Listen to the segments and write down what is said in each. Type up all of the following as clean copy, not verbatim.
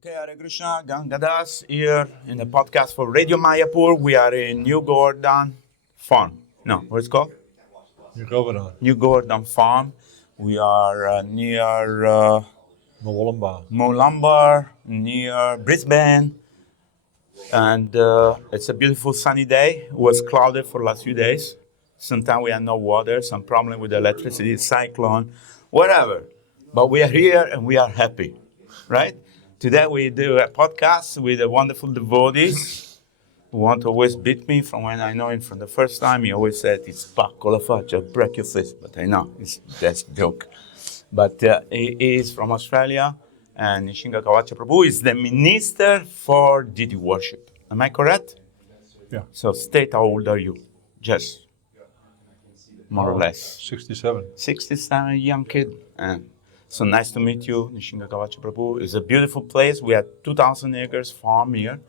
Okay, Hare Krishna, Ganga Das here in the podcast for Radio Mayapur. We are in New Gordon Farm. No, what's it called? New Gordon Farm. We are near Moolumbar, near Brisbane. And it's a beautiful sunny day. It was clouded for the last few days. Sometimes we had no water, some problem with electricity, cyclone, whatever. But we are here and we are happy, right? Today we do a podcast with a wonderful devotee who want to always beat me from when I know him from the first time. He always said, it's Kavacha, break your fist. But I know, that's a joke. But he is from Australia, and Nishinga Kavacha Prabhu is the minister for deity worship. Am I correct? Yeah. So state how old are you? Just more or less. 67. 67, young kid. So nice to meet you, Nishinga Kavacha Prabhu. It's a beautiful place. We have 2,000 acres farm here.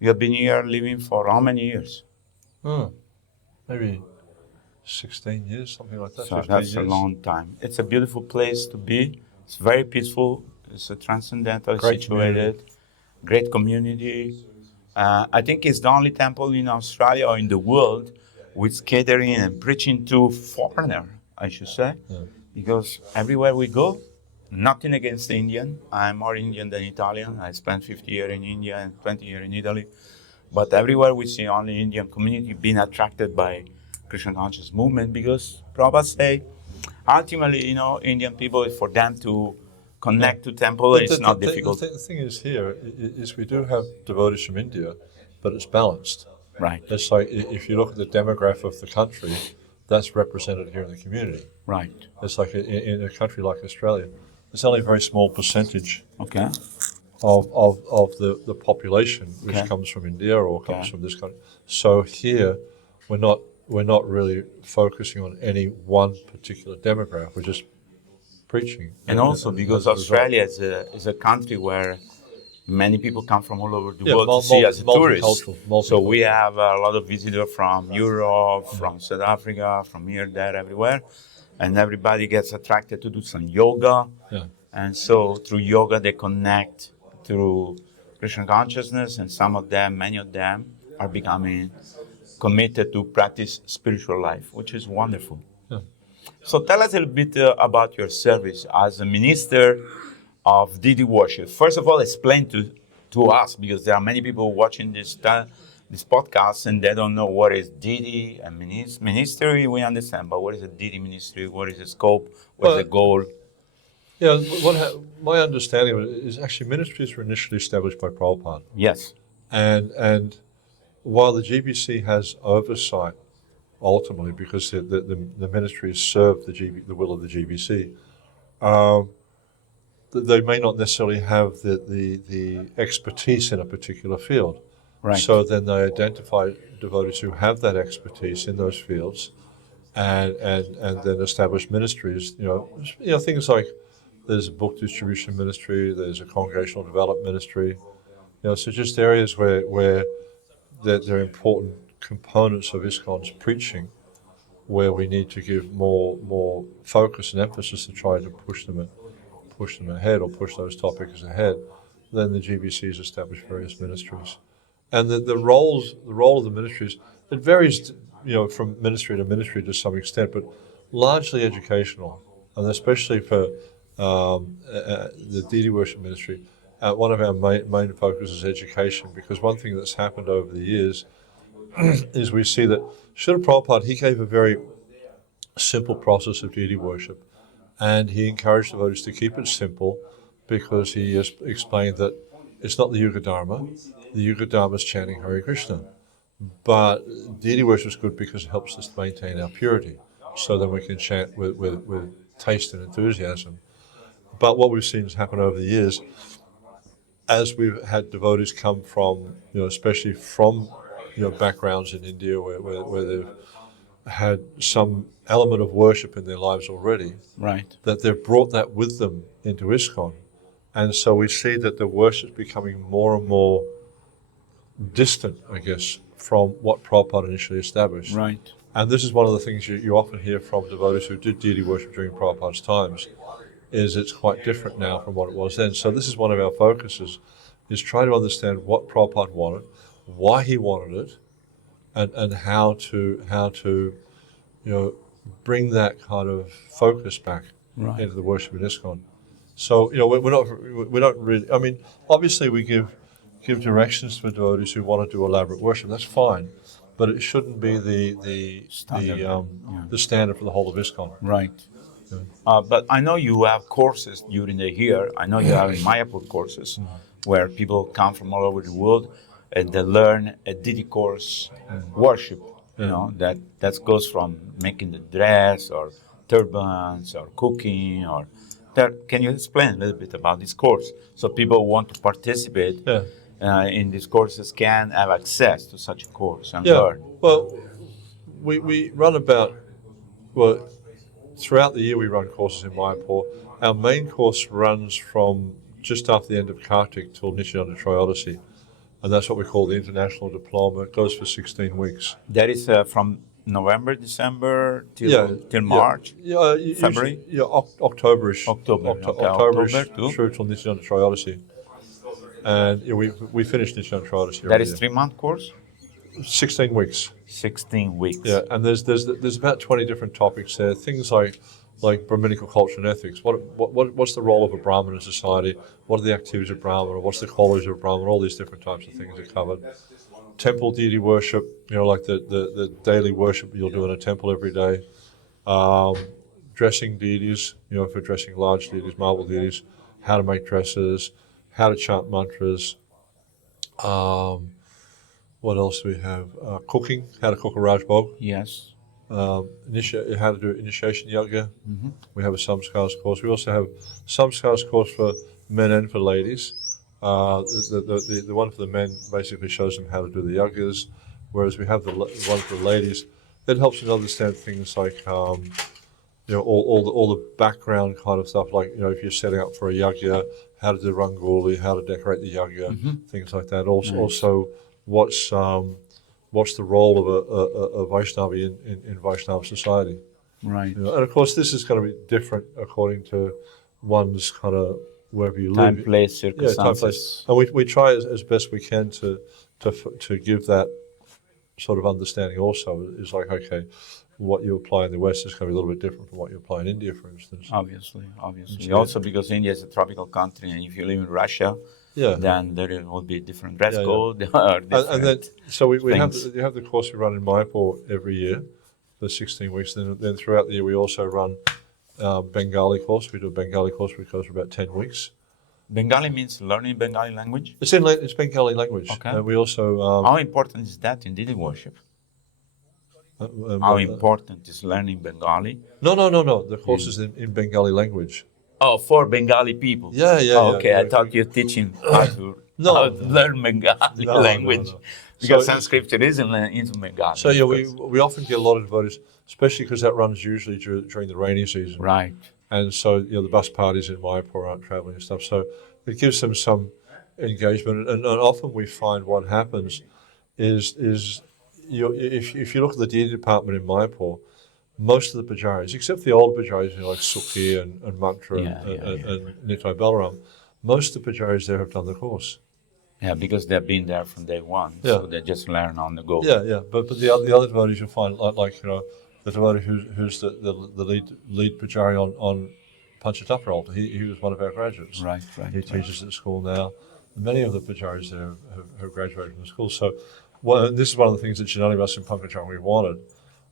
You have been here living for how many years? Maybe 16 years, something like that. So that's a long time. It's a beautiful place to be. It's very peaceful. It's a transcendental Great situated. Community. Great community. I think it's the only temple in Australia or in the world with catering and preaching to foreigner, I should say. Yeah. Because everywhere we go, nothing against the Indian. I'm more Indian than Italian. I spent 50 years in India and 20 years in Italy. But everywhere we see only Indian community being attracted by Krishna conscious movement because Prabhupada say, ultimately, Indian people, for them to connect to temple, it's not difficult. The thing is here is we do have devotees from India, but it's balanced. Right. It's like if you look at the demographic of the country, that's represented here in the community. Right. It's like in a country like Australia, it's only a very small percentage Okay. of the population which Okay. comes from India or comes from this country. So here, we're not really focusing on any one particular demographic. We're just preaching. And also because Australia is a country where many people come from all over the world to see as a tourist. So we have a lot of visitors from Europe, from South Africa, from here, there, everywhere. And everybody gets attracted to do some yoga. Yeah. And so through yoga, they connect through Krishna consciousness. And many of them are becoming committed to practice spiritual life, which is wonderful. Yeah. So tell us a little bit about your service as a minister of deity worship. First of all, explain to us, because there are many people watching this podcast and they don't know what is deity and ministry. We understand, but what is a deity ministry? What is the scope? What is the goal? Yeah, my understanding is actually ministries were initially established by Prabhupada. Yes. And while the GBC has oversight, ultimately, because the ministries serve the will of the GBC, they may not necessarily have the expertise in a particular field. Right. So then they identify devotees who have that expertise in those fields and then establish ministries. Things like there's a book distribution ministry, there's a congregational development ministry. So just areas where there are important components of ISKCON's preaching where we need to give more focus and emphasis to try to push them ahead or push those topics ahead. Then the GBC has established various ministries. And the role of the ministries, it varies from ministry to ministry to some extent, but largely educational. And especially for the deity worship ministry, one of our main focus is education, because one thing that's happened over the years is we see that Srila Prabhupada, he gave a very simple process of deity worship, and he encouraged devotees to keep it simple because he explained that it's not the Yuga Dharma. The Yuga Dharma is chanting Hare Krishna. But deity worship is good because it helps us maintain our purity, so then we can chant with taste and enthusiasm. But what we've seen happen over the years, as we've had devotees come from, especially from, backgrounds in India where they've had some element of worship in their lives already, Right. that they've brought that with them into ISKCON. And so we see that the worship is becoming more and more distant, I guess, from what Prabhupada initially established. Right. And this is one of the things you often hear from devotees who did deity worship during Prabhupada's times, is it's quite different now from what it was then. So this is one of our focuses, is try to understand what Prabhupada wanted, why he wanted it, and how to bring that kind of focus back into the worship in ISKCON. So we're not really. I mean, obviously we give directions for devotees who want to do elaborate worship. That's fine, but it shouldn't be the standard for the whole of ISKCON. Right. But I know you have courses during the year. I know you have Mayapur courses where people come from all over the world and they learn a deity course worship. That goes from making the dress or turbans or cooking or. Can you explain a little bit about this course so people who want to participate in these courses can have access to such a course and learn? Well, we run throughout the year we run courses in Mayapur. Our main course runs from just after the end of Kartik till Nityananda Triyodasi, and that's what we call the International Diploma. It goes for 16 weeks. That is from November, December till March, February? October-ish. October through till Nityananda Triyodasi. And we finished Nityananda Triyodasi. That is 3-month course? 16 weeks. 16 weeks. Yeah, and there's about 20 different topics there. Things like Brahminical culture and ethics. What's the role of a Brahmin in society? What are the activities of Brahmin? What's the qualities of a Brahmin? All these different types of things are covered. Temple deity worship, like the daily worship you'll do in a temple every day. Dressing deities, for dressing large deities, marble deities. How to make dresses. How to chant mantras. What else do we have? Cooking, how to cook a Rajbhog. Yes. How to do initiation yoga. Mm-hmm. We have a samskars course. We also have samskars course for men and for ladies. The one for the men basically shows them how to do the yagas, whereas we have the one for the ladies. It helps them understand things like all the background kind of stuff, like if you're setting up for a yagya, how to do rangoli, how to decorate the yagya, things like that. Also, what's the role of a Vaishnava in Vaishnava society? Right. And of course, this is going to be different according to one's kind of wherever you time, live. Place, circumstances. Yeah, time, place. And we try as best we can to give that sort of understanding also. Is like, okay, what you apply in the West is going to be a little bit different from what you apply in India, for instance. Obviously. Also because India is a tropical country, and if you live in Russia, then there will be different dress code. Or different and then, so we have the course we run in Mayapur every year for 16 weeks. Then throughout the year we also run Bengali course. We do a Bengali course which goes for about 10 weeks. Bengali means learning Bengali language? It's Bengali language. Okay. We also... how important is that in deity worship? How important is learning Bengali? No. The course is in Bengali language. Oh, for Bengali people? Yeah. Okay, I thought you're teaching how to learn Bengali language. No. Because Sanskrit is in Bengali. So we often get a lot of devotees, especially because that runs usually during the rainy season. Right. And so the bus parties in Mayapur aren't traveling and stuff. So it gives them some engagement. And often we find what happens is if you look at the deity department in Mayapur, most of the pujaris, except the old pujaris like Sukhi and Mantra and Nitai Balaram, most of the pujaris there have done the course. Yeah, because they've been there from day one, so they just learn on the go. Yeah. But the other devotees you'll find, like the devotee who's the lead pujari on Panchatattva altar, he was one of our graduates. Right. He teaches at the school now. Many of the pujaris there have graduated from the school. So this is one of the things that Janani and Pankaj we wanted,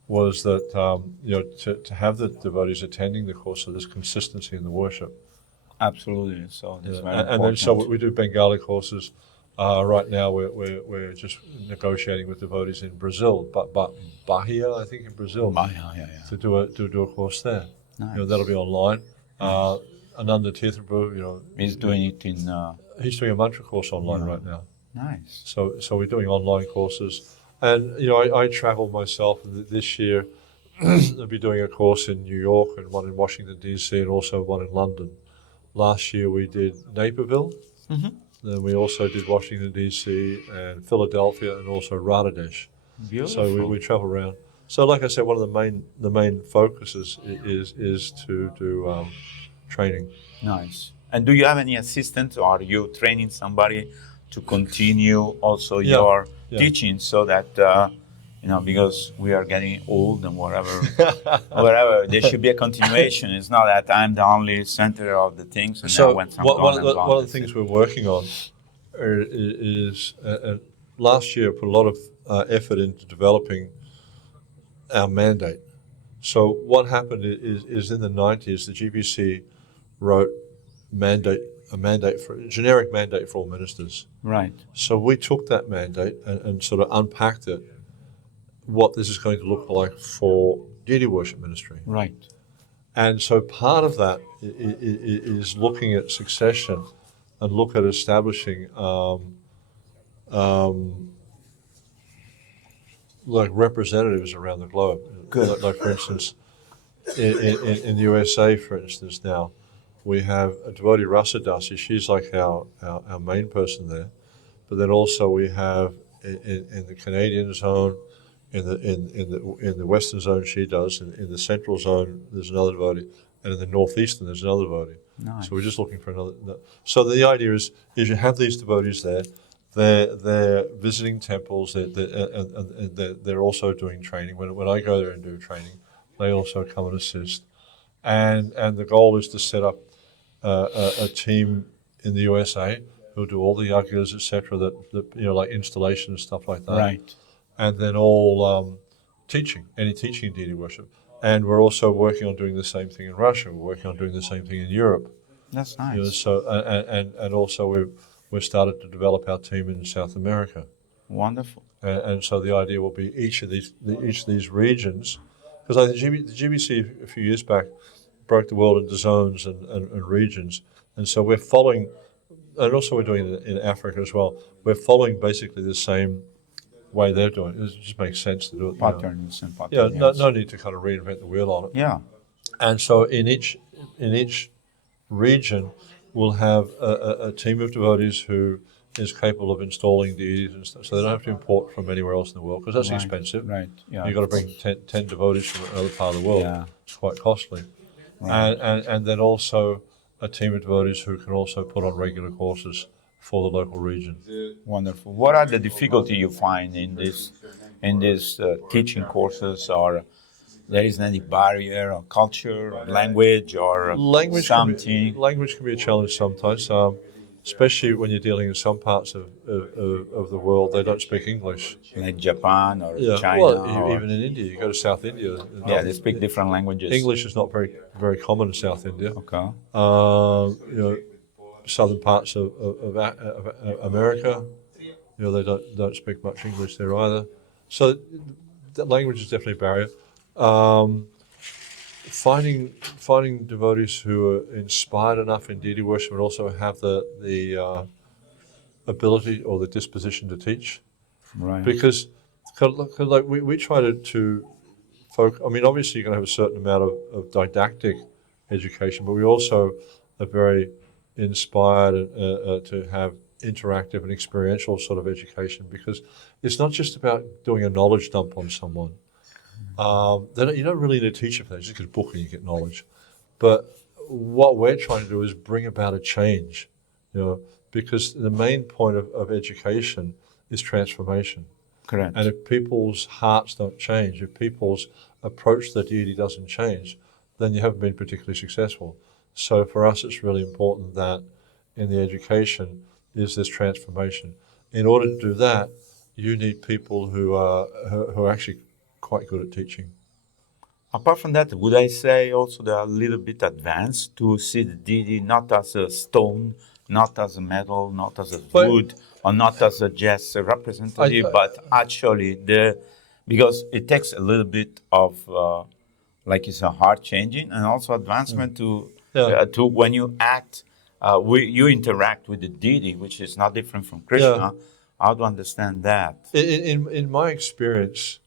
was that to have the devotees attending the course, so there's consistency in the worship. Absolutely. So that's very important. And then so we do Bengali courses. Right now we're just negotiating with devotees in Brazil, but Bahia, I think in Brazil, to do a course there. Nice. That'll be online. Ananda Tirthaprabhu, he's doing it in. He's doing a mantra course online right now. Nice. So we're doing online courses, and I travel myself this year. I'll be doing a course in New York and one in Washington D.C. and also one in London. Last year we did Naperville. Mm-hmm. Then we also did Washington D.C. and Philadelphia and also Radhadesh. Beautiful. So we travel around. So like I said, one of the main focuses is to do training. Nice. And do you have any assistants, or are you training somebody to continue also your teaching, so that because we are getting old and whatever, there should be a continuation. It's not that I'm the only center of the things, and So then when one of the things we're working on is last year put a lot of effort into developing our mandate. So what happened is in the 90s, the GBC wrote a generic mandate for all ministers. Right. So we took that mandate and sort of unpacked it, what this is going to look like for deity worship ministry. Right. And so part of that is looking at succession and look at establishing like representatives around the globe. Good. Like for instance, in the USA, for instance, now we have a devotee, Rasa Dasi. She's like our main person there. But then also we have in the Canadian zone, in the Western zone she does, in the Central zone there's another devotee, and in the Northeastern there's another devotee. Nice. So we're just looking for another. So the idea is you have these devotees there. They're visiting temples. They're also doing training. When I go there and do training, they also come and assist. And the goal is to set up a team in the USA who do all the yagas, etc. That like installation and stuff like that. Right. And then all teaching deity worship. And we're also working on doing the same thing in Russia. We're working on doing the same thing in Europe. That's nice. So and also we've started to develop our team in South America. Wonderful. And so the idea will be each of these regions, because I think the GBC a few years back broke the world into zones and regions, and so we're following, and also we're doing it in Africa as well. We're following basically the same way they're doing it. It just makes sense to do it. Patterns and patterns. Yeah, no need to kind of reinvent the wheel on it. Yeah. And so in each region, we'll have a team of devotees who is capable of installing deities and stuff. So they don't have to import from anywhere else in the world, because that's expensive. Right. Yeah. You've got to bring 10 devotees from another part of the world. Yeah. It's quite costly. Right. And then also a team of devotees who can also put on regular courses for the local region. Wonderful. What are the difficulties you find in these teaching courses, or there isn't any barrier or culture or language or something? Language can be a challenge sometimes, especially when you're dealing in some parts of the world. They don't speak English. Like Japan or China. Well, even in India, you go to South India. Yeah, they speak different languages. English is not very, very common in South India. Okay. Southern parts of America, they don't speak much English there either. So the language is definitely a barrier. Finding devotees who are inspired enough in deity worship and also have the ability or the disposition to teach. Right. Because like we try to focus. I mean, obviously you're going to have a certain amount of didactic education, but we also are very inspired to have interactive and experiential sort of education, because it's not just about doing a knowledge dump on someone. You don't really need a teacher for that. You just get a book and you get knowledge. But what we're trying to do is bring about a change, because the main point of education is transformation. Correct. And if people's hearts don't change, if people's approach to the deity doesn't change, then you haven't been particularly successful. So for us, it's really important that in the education is this transformation. In order to do that, you need people who are actually quite good at teaching. Apart from that, would I say also they're a little bit advanced to see the deity not as a stone, not as a metal, not as a wood, or not as just a representative, but actually because it takes a little bit of, it's a heart changing and also advancement to when you act, you interact with the deity, which is not different from Krishna. Yeah. How to understand that? In my experience,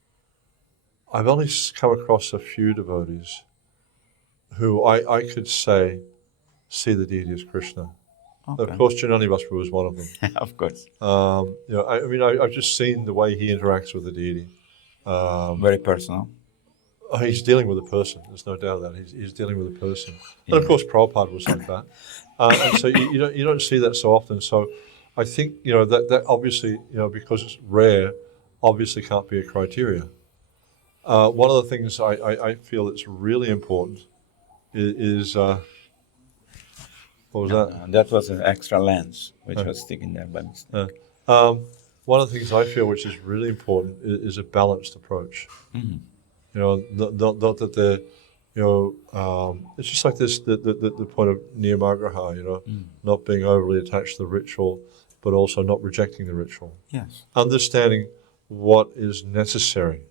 I've only come across a few devotees who I could say see the deity as Krishna. Okay. Of course, Janani Basra was one of them. Of course. I've just seen the way he interacts with the deity. Very personal. he's dealing with a person. There's no doubt of that. He's dealing with a person. And of course, Prabhupada was like that. And so you don't see that so often. So I think, that obviously, because it's rare, obviously can't be a criteria. One of the things I feel that's really important is what was that? That was an extra lens, which was sticking there by mistake. One of the things I feel which is really important is a balanced approach. Mm-hmm. Not that they're, it's just like this, the point of niyamagraha, not being overly attached to the ritual, but also not rejecting the ritual. Yes. Understanding what is necessary,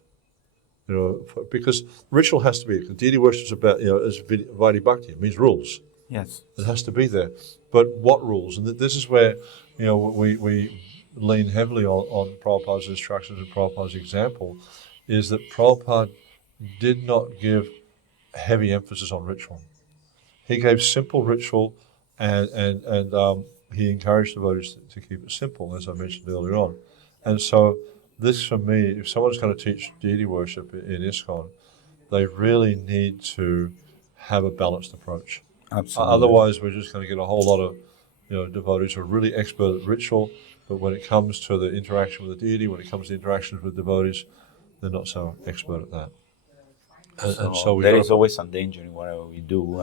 because ritual has to be, because deity worship is about, as Vaidhi Bhakti, it means rules. Yes. It has to be there. But what rules? And this is where, we lean heavily on Prabhupada's instructions and Prabhupada's example, is that Prabhupada did not give heavy emphasis on ritual. He gave simple ritual and he encouraged devotees to keep it simple, as I mentioned earlier on. And so this, for me, if someone's going to teach deity worship in ISKCON, they really need to have a balanced approach. Absolutely. Otherwise, we're just going to get a whole lot of devotees who are really expert at ritual, but when it comes to the interaction with the deity, when it comes to interactions with devotees, they're not so expert at that. And so there is always some danger in whatever we do.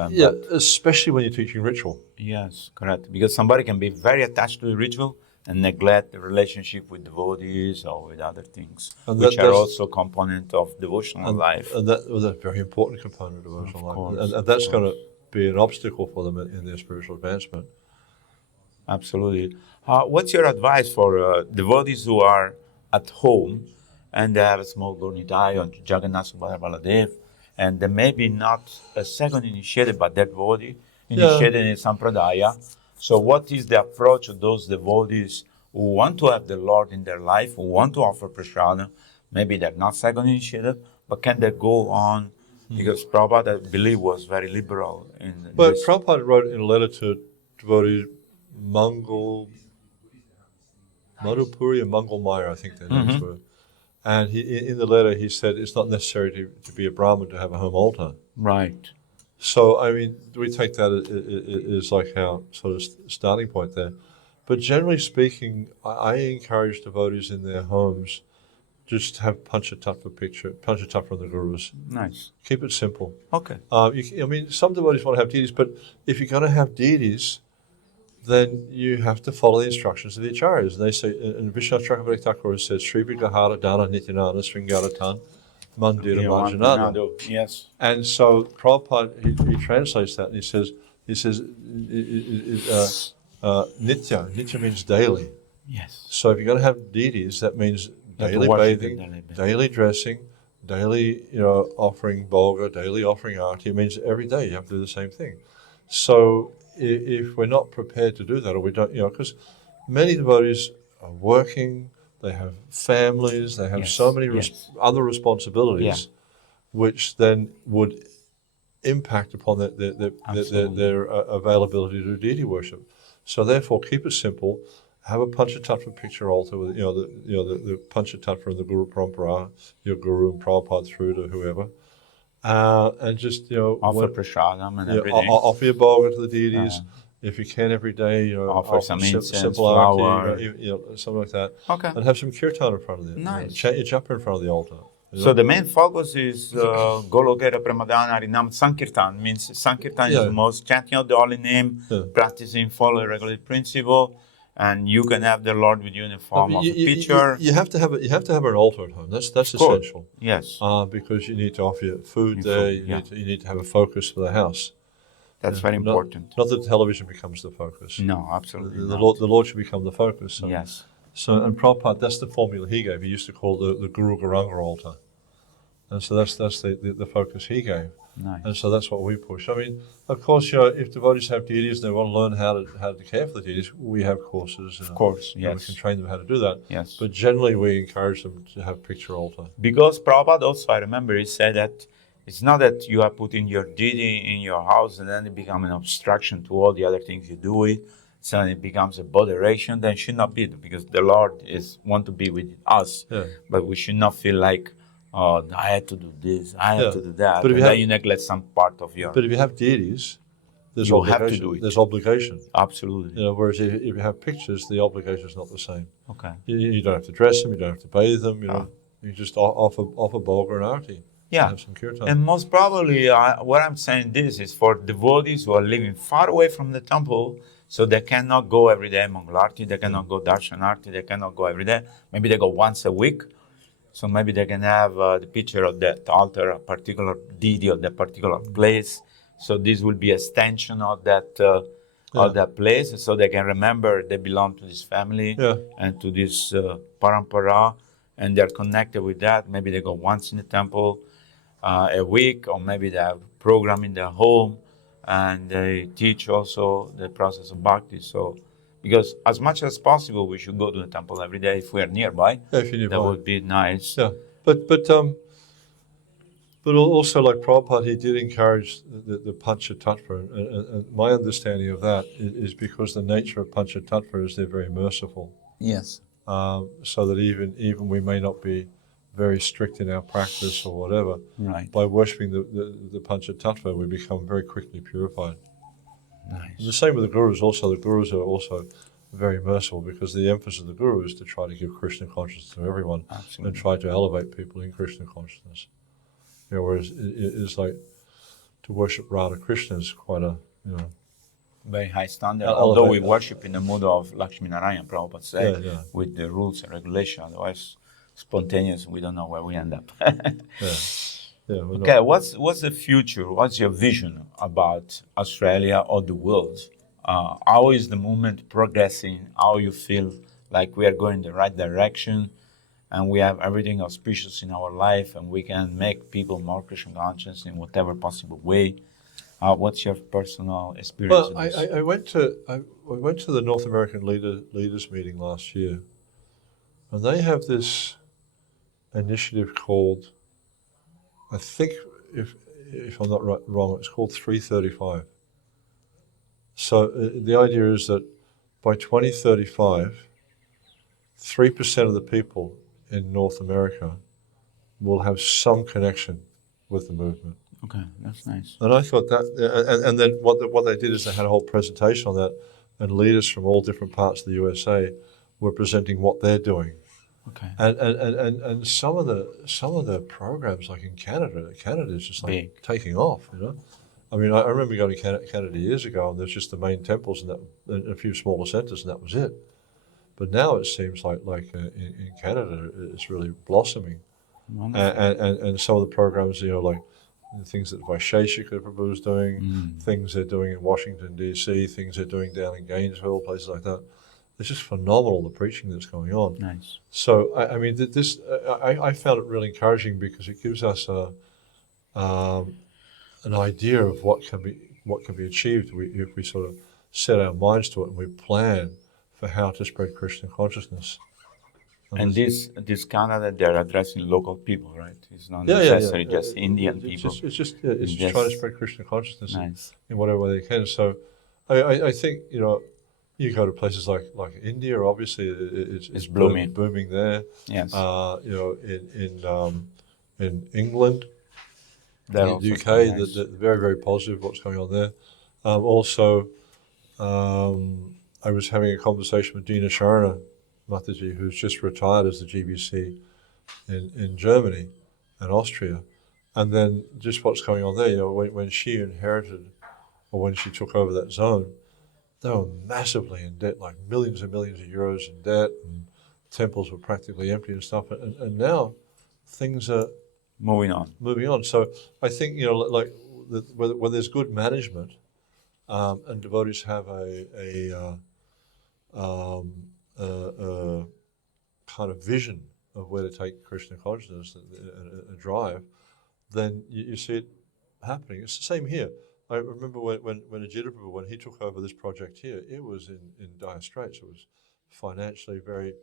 Especially when you're teaching ritual. Yes, correct. Because somebody can be very attached to the ritual and neglect the relationship with devotees or with other things, which are also component of devotional life. And that was a very important component of devotional life. And that's going to be an obstacle for them in their spiritual advancement. Absolutely. What's your advice for devotees who are at home and they have a small Gurnidai on Jagannath Subhadra Baladev, and they may be not a second initiated, but they're devotee initiated in Sampradaya? So what is the approach of those devotees who want to have the Lord in their life, who want to offer prasada? Maybe they're not second initiated, but can they go on? Because Prabhupada, I believe, was very liberal in this. Prabhupada wrote in a letter to devotee Madhupuri and Mangal Maya, I think their names were. And in the letter he said it's not necessary to be a Brahmin to have a home altar. Right. So, we take that as like our sort of starting point there. But generally speaking, I encourage devotees in their homes just have Panchatattva from the Gurus. Nice. Keep it simple. Okay. Some devotees want to have deities, but if you're going to have deities, then you have to follow the instructions of the acharyas. And they say, and Vishwanath Chakravarti Thakur says, Sri Vigahara Dana Nityananda Sringaratan Mandira Marjanada. Yes. And so Prabhupada, he translates that and he says, Nitya. Nitya means daily. Yes. So if you're going to have deities, that means daily bathing, daily dressing, daily offering bhoga, daily offering arati. It means every day you have to do the same thing. So if we're not prepared to do that, or we don't, because many devotees are working, they have families, they have so many other responsibilities, which then would impact upon their availability to do deity worship. So therefore, keep it simple. Have a Panchatattva picture altar with the Panchatattva and the Guru Parampara, your Guru and Prabhupada through to whoever. And just offer prasadam and everything. Offer your bhoga to the deities if you can every day. Offer some incense, simple flower, something like that. Okay. And have some kirtan in front of them. Nice. Chant your japa in front of the altar. So the main focus is Golokera Pramadana Harinam Sankirtan. Means Sankirtan is the most chanting of the holy name, practicing follow regular principle. And you can have the Lord with you in the form of a picture. You have to have an altar at home. That's essential. Yes. Because you need to offer food there. You need to have a focus for the house. That's very important. Not that television becomes the focus. No, absolutely not. The Lord should become the focus. So. Yes. So, and Prabhupada, that's the formula he gave. He used to call the Guru Garanga altar. And so that's the focus he gave. Nice. And so that's what we push. Of course, if devotees have deities and they want to learn how to care for the deities, we have courses. Of course, yes. We can train them how to do that. Yes. But generally, we encourage them to have picture altar. Because Prabhupada also, I remember, he said that it's not that you are putting your deity in your house and then it becomes an obstruction to all the other things you do with. So it becomes a botheration. Then it should not be, because the Lord want to be with us. Yeah. But we should not feel like oh, I had to do this, I had Yeah. to do that, But if and you then have- you neglect some part of your. But if you have deities, there's You have to obligation. do it. There's obligation. Absolutely. Whereas if you have pictures, the obligation is not the same. Okay. You don't have to dress them. You don't have to bathe them. You just offer Bolga and Arti. Yeah. And have some kirtan. And most probably, what I'm saying this is for devotees who are living far away from the temple, so they cannot go every day Mangalarti, they cannot go Darshanarti, they cannot go every day. Maybe they go once a week. So maybe they can have the picture of that altar, a particular deity of that particular place. So this will be extension of that place, so they can remember they belong to this family and to this parampara, and they're connected with that. Maybe they go once in the temple a week, or maybe they have a program in their home, and they teach also the process of bhakti. So, because as much as possible, we should go to the temple every day if we are nearby. Yeah, if you're nearby. That would be nice. Yeah, but also like Prabhupada, he did encourage the Panchatattva, and my understanding of that is because the nature of Panchatattva is they're very merciful. Yes. So that even we may not be very strict in our practice or whatever, right. By worshipping the Panchatattva, we become very quickly purified. Nice. And the same with the Gurus also. The Gurus are also very merciful because the emphasis of the Guru is to try to give Krishna consciousness to everyone. Absolutely. And try to elevate people in Krishna consciousness. Whereas it's like to worship Radha Krishna is quite a, very high standard. Although we worship in the mood of Lakshmi Narayan, Prabhupada said, with the rules and regulation. Otherwise, spontaneous, we don't know where we end up. Okay, what's the future? What's your vision about Australia or the world? How is the movement progressing? How you feel like we are going the right direction, and we have everything auspicious in our life, and we can make people more Krishna conscious in whatever possible way? What's your personal experience? Well, I went to the North American leaders meeting last year, and they have this initiative called, I think, if I'm not wrong, it's called 335. So the idea is that by 2035, 3% of the people in North America will have some connection with the movement. Okay, that's nice. And I thought that, and then what they did is they had a whole presentation on that, and leaders from all different parts of the USA were presenting what they're doing. Okay. And some of the programs, like in Canada is just like big, taking off. I mean, I remember going to Canada years ago, and there's just the main temples and a few smaller centres, and that was it. But now it seems like in Canada, it's really blossoming. And some of the programs, like the things that Vaisheshika Prabhu is doing, things they're doing in Washington, D.C., things they're doing down in Gainesville, places like that. It's just phenomenal, the preaching that's going on. Nice. So, I mean, I found it really encouraging because it gives us an idea of what can be achieved if we sort of set our minds to it and we plan for how to spread Krishna consciousness. And this Canada, they're addressing local people, right? It's not necessarily just Indian people. It's just trying to spread Krishna consciousness in whatever way they can. So, I think you go to places like India, obviously it's booming there. Yes. In England, in the UK, they're very, very positive what's going on there. Also, I was having a conversation with Dina Sharna Mataji, who's just retired as the GBC in Germany and Austria. And then just what's going on there, when she inherited, or when she took over that zone, they were massively in debt, like millions and millions of euros in debt, and temples were practically empty and stuff. And now things are moving on. So I think, where there's good management, and devotees have a kind of vision of where to take Krishna consciousness, a drive, then you see it happening. It's the same here. I remember when Ajita Prabhu, when he took over this project here, it was in dire straits. It was financially very,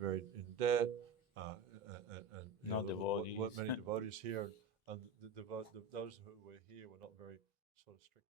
very in debt, and devotees. weren't many devotees here, and those who were here were not very sort of strict.